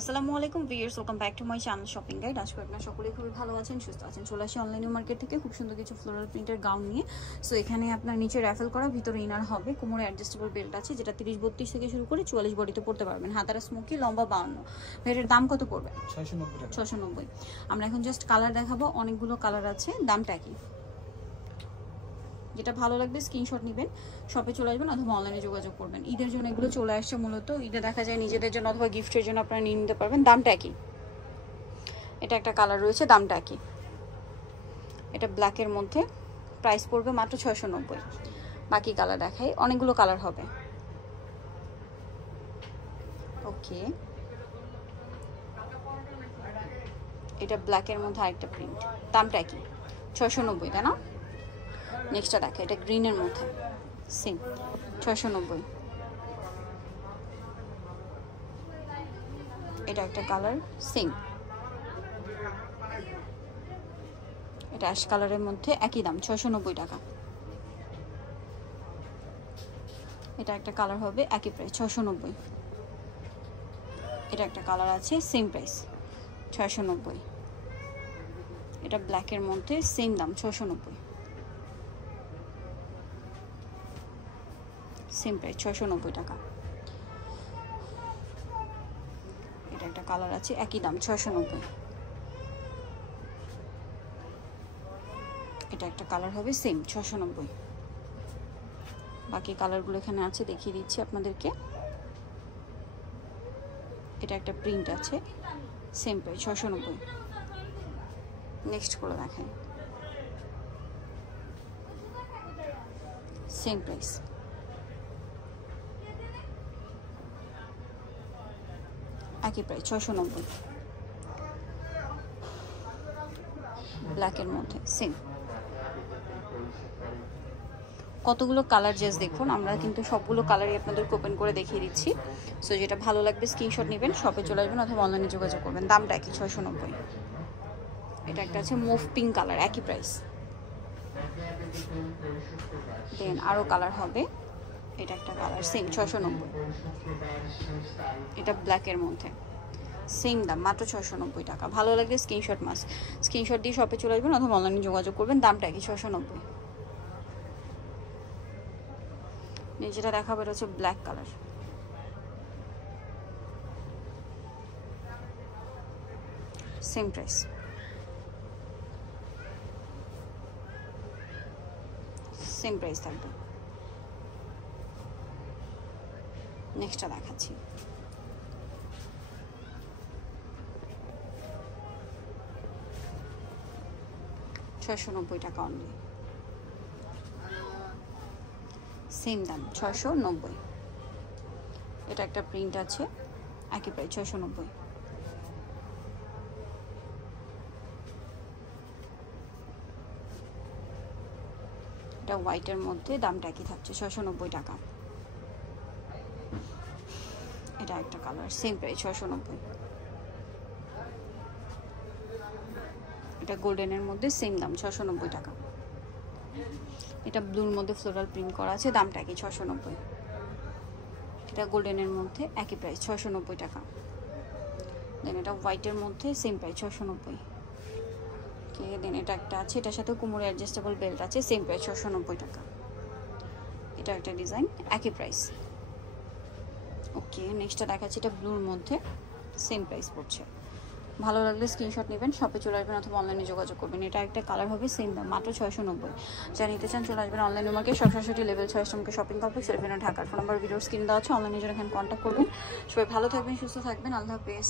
আসসালামু আলাইকুম viewers, welcome back to my channel shopping guide. আজকে আপনারা সকলেই খুবই ভালো আছেন, সুস্থ আছেন। চলে আসি অনলাইন মার্কেট থেকে খুব সুন্দর কিছু ফ্লোরাল প্রিন্টের গাউন নিয়ে। সো এখানে আপনার নিচে র্যাফেল করা, ভিতরে ইনার হবে, কোমরে অ্যাডজাস্টেবল বেল্ট আছে, যেটা 30-32 থেকে শুরু করে 44 বডিতে পড়তে পারবেন। হাতারা স্মোকি, লম্বা 52। এটার দাম কত পড়বে? 690। আমরা এখন জাস্ট কালার দেখাবো, অনেকগুলো কালার আছে, দামটা কি? যেটা ভালো লাগবে স্ক্রিনশট নেবেন, শপে চলে আসবেন অথবা অনলাইনে যোগাযোগ করবেন। ঈদের জন্য এগুলো চলে আসছে, মূলত ঈদে দেখা যায় নিজেদের জন্য অথবা গিফটের জন্য আপনারা নিয়ে নিতে পারবেন। দামটা কি? এটা একটা কালার রয়েছে, দামটা কি? এটা ব্ল্যাকের মধ্যে, প্রাইস পড়বে মাত্র 690। বাকি কালার দেখাই, অনেকগুলো কালার হবে। ওকে, এটা ব্ল্যাকের মধ্যে আরেকটা প্রিন্ট, দামটা কি? 690, তাই না? নেক্সটটা দেখে, এটা গ্রিনের মধ্যে, সেম 690। এটা একটা কালার, সেম। এটা অ্যাশ কালারের মধ্যে, একই দাম 690 টাকা। এটা একটা কালার হবে, একই প্রাইস 690। এটা একটা কালার আছে, সেম প্রাইস 690। এটা ব্ল্যাকের মধ্যে, সেম দাম 690, সেম প্রাইস 690 টাকা। এটা একটা কালার আছে, একই দাম 690। এটা একটা কালার হবে, সেম 690। বাকি কালারগুলো এখানে আছে, দেখিয়ে দিচ্ছি আপনাদেরকে। এটা একটা প্রিন্ট আছে, সেম প্রাইস 690। নেক্সট গুলো দেখেন, সেম প্রাইস। একই প্রাইস 690। ব্ল্যাকের মধ্যে, সেম। কতগুলো কালার জাস্ট দেখুন, আমরা কিন্তু সবগুলো কালারই আপনাদেরকে ওপেন করে দেখিয়ে দিচ্ছি। সো যেটা ভালো লাগবে স্ক্রিনশট নেবেন, শপে চলে আসবেন অথবা অনলাইনে যোগাযোগ করবেন। দামটা একই 690। এটা একটা আছে মুভ পিঙ্ক কালার, একই প্রাইস। দেন আরও কালার হবে, এটা একটা কালার, সেম 690। এটা ব্ল্যাকের মধ্যে, সেম দাম মাত্র 690 টাকা। ভালো লাগলে স্ক্রিনশট দিয়ে শপে চলে আসবেন অথবা অনলাইনে যোগাযোগ করবেন। দামটা কি? 690। যেটা দেখাবো এটা হচ্ছে black colour, same price. Same price থাকবে। নেক্সটটা দেখাচ্ছি, $690 টাকা অনলি, সেম দাম 690। এটা একটা প্রিন্ট আছে, একই প্রাইস 690। এটা হোয়াইটের মধ্যে, দামটা একই থাকছে 690 টাকা। এটা একটা কালার, সেম প্রাইস 690। এটা গোল্ডেনের মধ্যে, সেম দাম 690 টাকা। এটা ব্লুর মধ্যে ফ্লোরাল প্রিন্ট করা আছে, দামটা কি? 690। এটা গোল্ডেনের মধ্যে, একই প্রাইস 690 টাকা। দেন এটা হোয়াইটের মধ্যে, সেম প্রাইস 690। দেন এটা একটা আছে, এটার সাথে কোমরে অ্যাডজাস্টেবল বেল্ট আছে, সেম প্রাইস 690 টাকা। এটা একটা ডিজাইন, একই প্রাইস। ওকে, নেক্সটটা দেখাচ্ছি, এটা ব্লুর মধ্যে, সেম প্রাইস পড়ছে। ভালো লাগলে স্ক্রিনশট নেবেন, শপে চলে আসবেন অথবা অনলাইনে যোগাযোগ করবেন। এটা একটা কালার হবে, সেম দাম মাত্র 690। যা নিতে চান চলে আসবেন অনলাইন মার্কেট, 67 লেভেল 6 শ্রমিকের শপিং কমপ্লেক্স, এলিফেন্ট ঢাকার। ফোন নাম্বার ভিডিওর স্ক্রিন দেওয়া আছে, অনলাইনে জন্য এখানে কন্ট্যাক্ট করবেন। সবাই ভালো থাকবেন, সুস্থ থাকবেন, আল্লাহ হাফেজ।